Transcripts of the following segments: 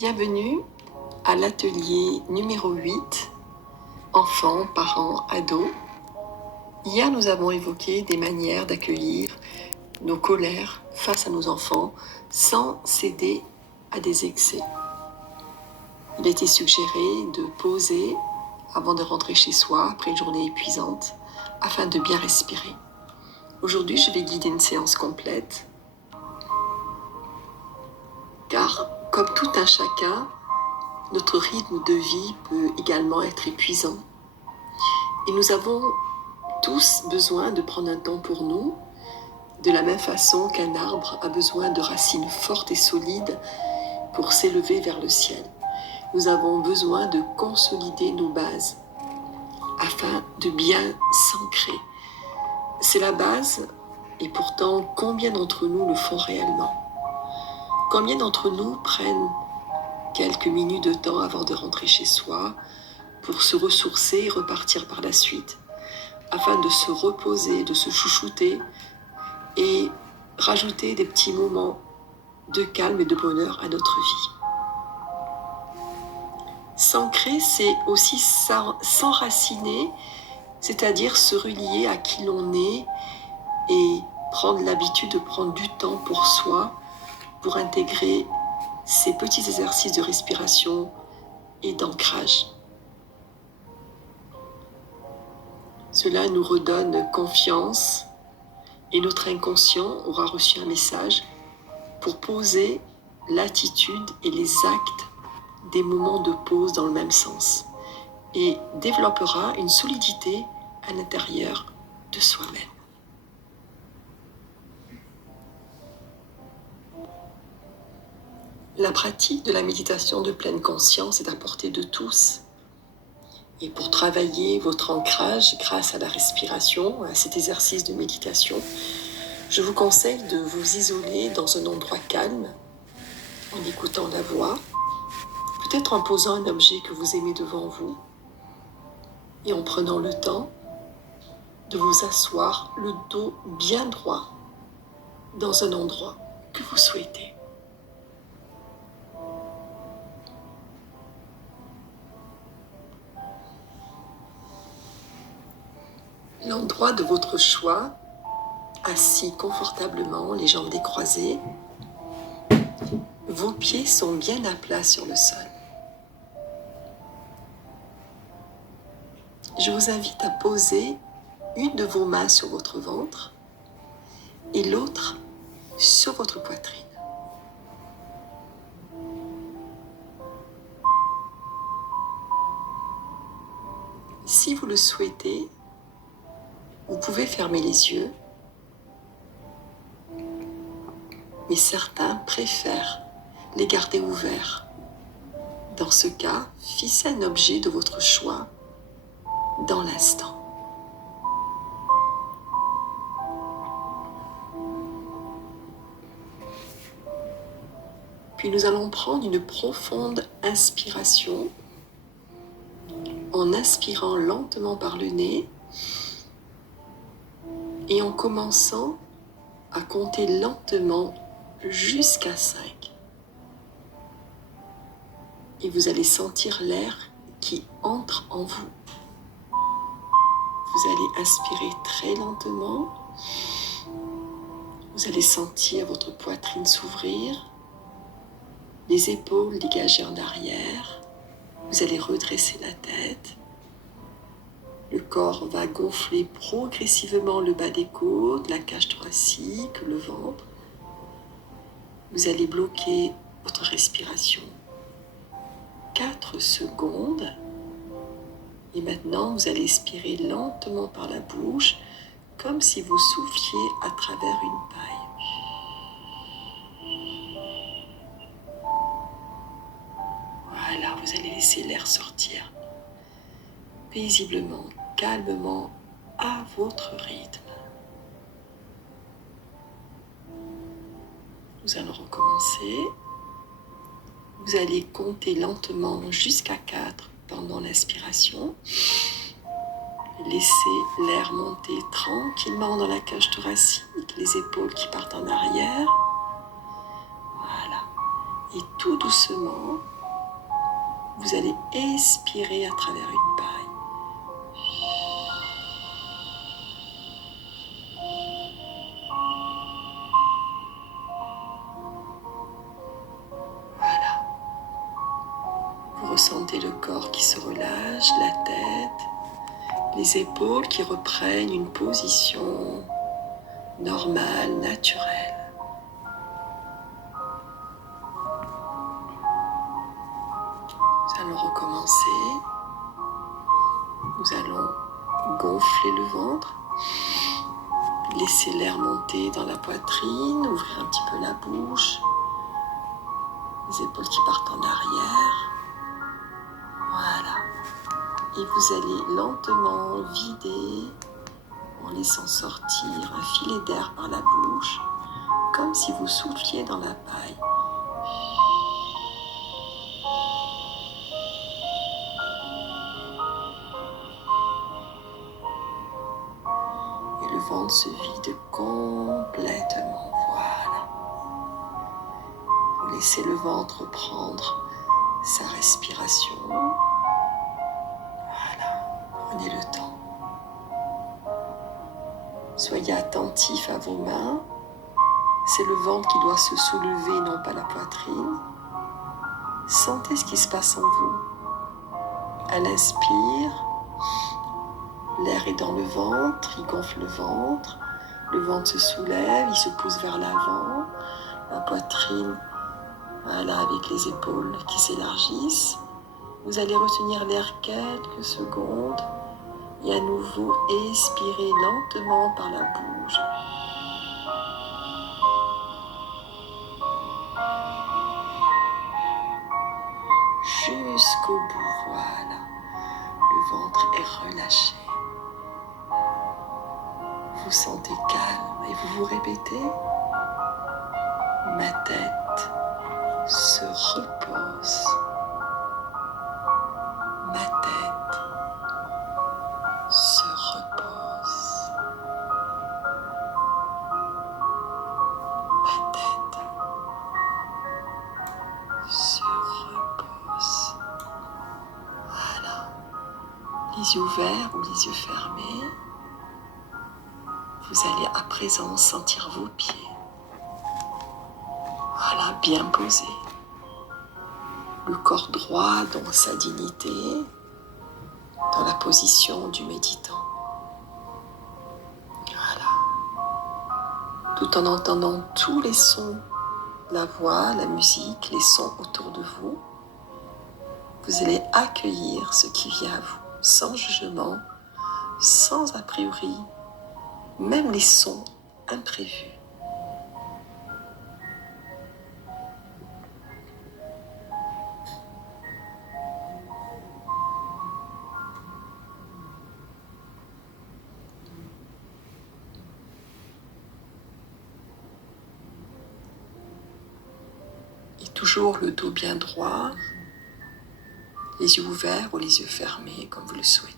Bienvenue à l'atelier numéro 8, enfants, parents, ados. Hier, nous avons évoqué des manières d'accueillir nos colères face à nos enfants sans céder à des excès. Il a été suggéré de poser avant de rentrer chez soi après une journée épuisante afin de bien respirer. Aujourd'hui, je vais guider une séance complète car, comme tout un chacun, notre rythme de vie peut également être épuisant. Et nous avons tous besoin de prendre un temps pour nous, de la même façon qu'un arbre a besoin de racines fortes et solides pour s'élever vers le ciel. Nous avons besoin de consolider nos bases afin de bien s'ancrer. C'est la base, et pourtant, combien d'entre nous le font réellement? Combien d'entre nous prennent quelques minutes de temps avant de rentrer chez soi pour se ressourcer et repartir par la suite, afin de se reposer, de se chouchouter et rajouter des petits moments de calme et de bonheur à notre vie. S'ancrer, c'est aussi s'enraciner, c'est-à-dire se relier à qui l'on est et prendre l'habitude de prendre du temps pour soi, pour intégrer ces petits exercices de respiration et d'ancrage. Cela nous redonne confiance et notre inconscient aura reçu un message pour poser l'attitude et les actes des moments de pause dans le même sens et développera une solidité à l'intérieur de soi-même. La pratique de la méditation de pleine conscience est à portée de tous. Et pour travailler votre ancrage grâce à la respiration, à cet exercice de méditation, je vous conseille de vous isoler dans un endroit calme, en écoutant la voix, peut-être en posant un objet que vous aimez devant vous, et en prenant le temps de vous asseoir le dos bien droit dans un endroit que vous souhaitez. L'endroit de votre choix, assis confortablement, les jambes décroisées, vos pieds sont bien à plat sur le sol. Je vous invite à poser une de vos mains sur votre ventre et l'autre sur votre poitrine. Si vous le souhaitez, vous pouvez fermer les yeux, mais certains préfèrent les garder ouverts. Dans ce cas, fixez un objet de votre choix dans l'instant. Puis nous allons prendre une profonde inspiration en inspirant lentement par le nez et en commençant à compter lentement jusqu'à 5. Et vous allez sentir l'air qui entre en vous. Vous allez inspirer très lentement. Vous allez sentir votre poitrine s'ouvrir, les épaules dégagées en arrière. Vous allez redresser la tête. Le corps va gonfler progressivement le bas des côtes, la cage thoracique, le ventre. Vous allez bloquer votre respiration 4 secondes. Et maintenant, vous allez expirer lentement par la bouche, comme si vous souffliez à travers une paille. Voilà, vous allez laisser l'air sortir paisiblement, calmement, à votre rythme. Nous allons recommencer. Vous allez compter lentement jusqu'à 4 pendant l'inspiration. Laissez l'air monter tranquillement dans la cage thoracique, les épaules qui partent en arrière. Voilà. Et tout doucement, vous allez expirer à travers une paille. Voilà. Vous ressentez le corps qui se relâche, la tête, les épaules qui reprennent une position normale, naturelle. Nous allons recommencer. Nous allons gonfler le ventre, laisser l'air monter dans la poitrine, ouvrir un petit peu la bouche, les épaules qui partent en arrière. Voilà. Et vous allez lentement vider en laissant sortir un filet d'air par la bouche, comme si vous souffliez dans la paille. Et le ventre se vide complètement. Voilà. Vous laissez le ventre prendre sa respiration. Voilà. Prenez le temps. Soyez attentif à vos mains. C'est le ventre qui doit se soulever, non pas la poitrine. Sentez ce qui se passe en vous. À l'inspire, l'air est dans le ventre, il gonfle le ventre se soulève, il se pousse vers l'avant, la poitrine, voilà, avec les épaules qui s'élargissent. Vous allez retenir l'air quelques secondes et à nouveau expirer lentement par la bouche. Jusqu'au bout, voilà. Le ventre est relâché. Vous sentez calme et vous vous répétez: ma tête se repose. Ma tête se repose. Ma tête se repose. Voilà. Les yeux ouverts ou les yeux fermés. Vous allez à présent sentir vos pieds. Voilà, bien posés. Le corps droit dans sa dignité, dans la position du méditant. Voilà. Tout en entendant tous les sons, la voix, la musique, les sons autour de vous, vous allez accueillir ce qui vient à vous, sans jugement, sans a priori, même les sons imprévus. Et toujours le dos bien droit, les yeux ouverts ou les yeux fermés, comme vous le souhaitez.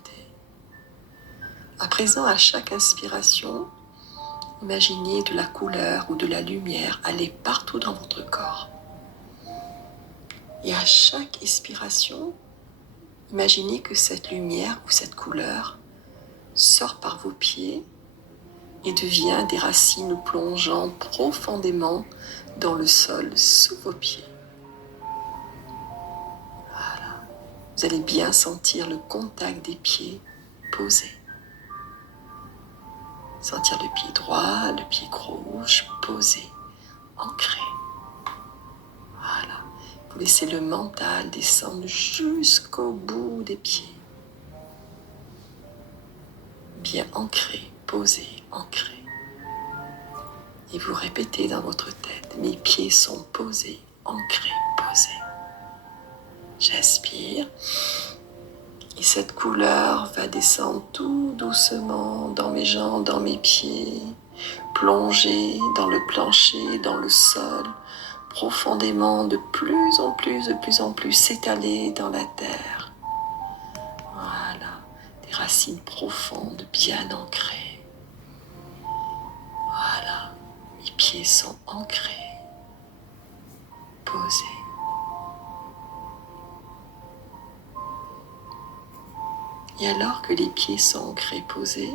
À présent, à chaque inspiration, imaginez de la couleur ou de la lumière aller partout dans votre corps. Et à chaque expiration, imaginez que cette lumière ou cette couleur sort par vos pieds et devient des racines plongeant profondément dans le sol sous vos pieds. Voilà. Vous allez bien sentir le contact des pieds posés. Sentir le pied droit, le pied gauche posé, ancré. Voilà. Vous laissez le mental descendre jusqu'au bout des pieds. Bien ancré, posé, ancré. Et vous répétez dans votre tête: mes pieds sont posés, ancrés, posés. J'inspire. Et cette couleur va descendre tout doucement dans mes jambes, dans mes pieds, plonger dans le plancher, dans le sol, profondément, de plus en plus, s'étaler dans la terre. Voilà, des racines profondes, bien ancrées. Voilà, mes pieds sont ancrés, posés. Et alors que les pieds sont ancrés, posés,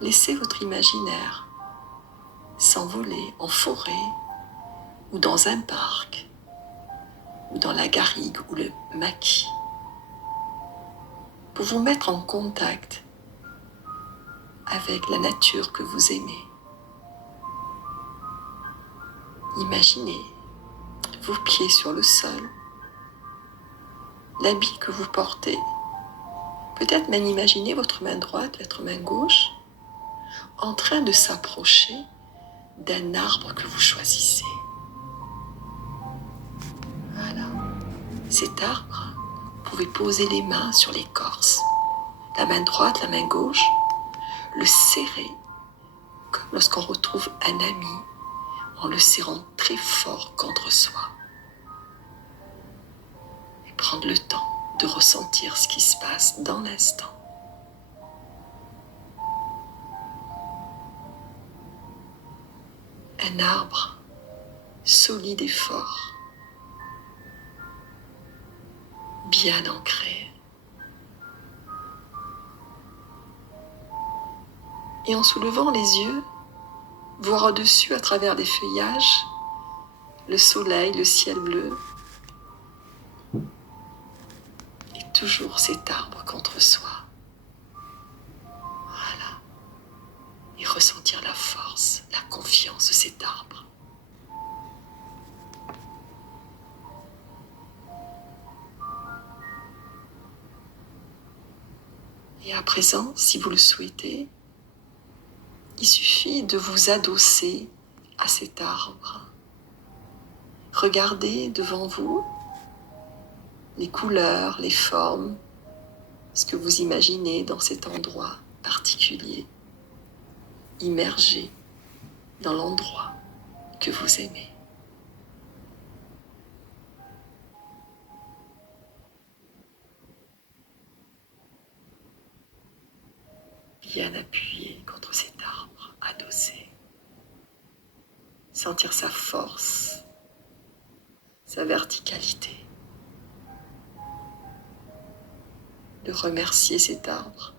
laissez votre imaginaire s'envoler en forêt ou dans un parc ou dans la garrigue ou le maquis pour vous mettre en contact avec la nature que vous aimez. Imaginez vos pieds sur le sol, l'habit que vous portez, peut-être même imaginez votre main droite, votre main gauche, en train de s'approcher d'un arbre que vous choisissez. Voilà. Cet arbre, vous pouvez poser les mains sur l'écorce, la main droite, la main gauche, le serrer, comme lorsqu'on retrouve un ami, en le serrant très fort contre soi. Et prendre le temps de ressentir ce qui se passe dans l'instant. Un arbre solide et fort, bien ancré. Et en soulevant les yeux, voir au-dessus à travers les feuillages, le soleil, le ciel bleu, et toujours cet arbre contre soi. Voilà. Et ressentir la force, la confiance de cet arbre. Et à présent, si vous le souhaitez, il suffit de vous adosser à cet arbre. Regardez devant vous les couleurs, les formes, ce que vous imaginez dans cet endroit particulier. Immergé dans l'endroit que vous aimez. Bien appuyé contre cet arbre, adossé. Sentir sa force, sa verticalité. De remercier cet arbre.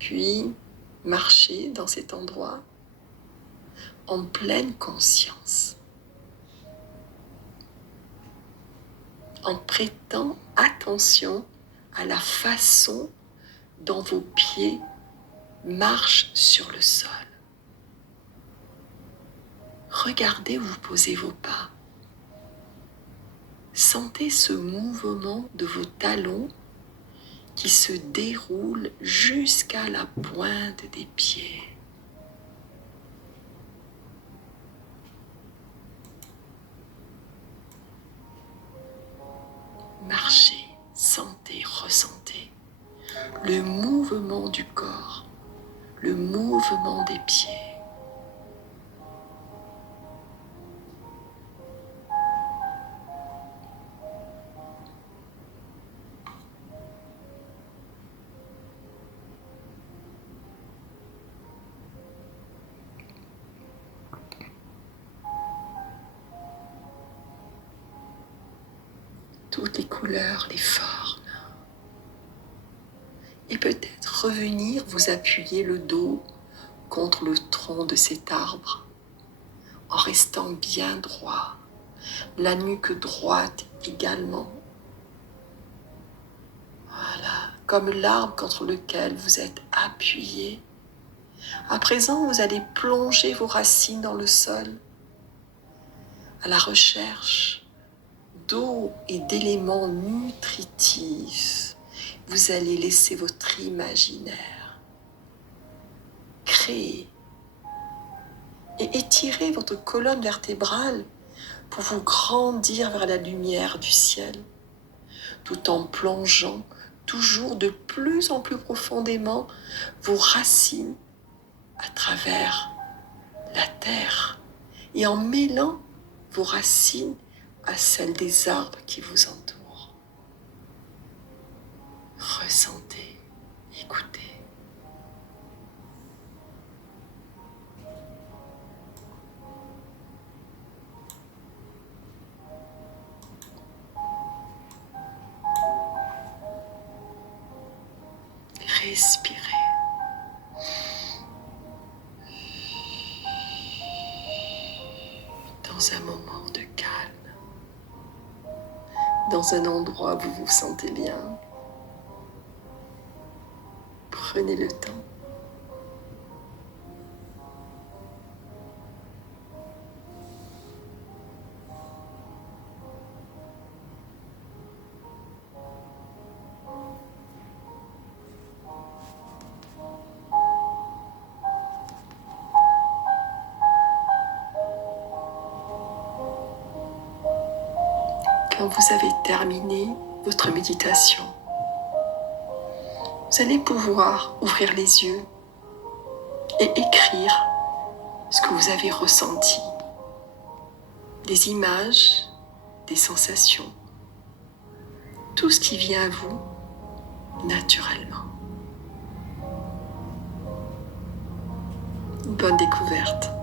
Puis marcher dans cet endroit en pleine conscience. En prêtant attention à la façon dont vos pieds marchent sur le sol. Regardez où vous posez vos pas. Sentez ce mouvement de vos talons qui se déroule jusqu'à la pointe des pieds. Marchez, sentez, ressentez le mouvement du corps, le mouvement des pieds. Toutes les couleurs, les formes. Et peut-être revenir vous appuyer le dos contre le tronc de cet arbre en restant bien droit, la nuque droite également. Voilà, comme l'arbre contre lequel vous êtes appuyé. À présent, vous allez plonger vos racines dans le sol à la recherche d'eau et d'éléments nutritifs. Vous allez laisser votre imaginaire créer et étirer votre colonne vertébrale pour vous grandir vers la lumière du ciel, tout en plongeant toujours de plus en plus profondément vos racines à travers la terre et en mêlant vos racines à celles des arbres qui vous entourent. Ressentez, écoutez. respirez. Dans un moment de calme, dans un endroit où vous vous sentez bien. Prenez le temps. Quand vous avez terminé votre méditation, vous allez pouvoir ouvrir les yeux et écrire ce que vous avez ressenti, des images, des sensations, tout ce qui vient à vous naturellement. Bonne découverte.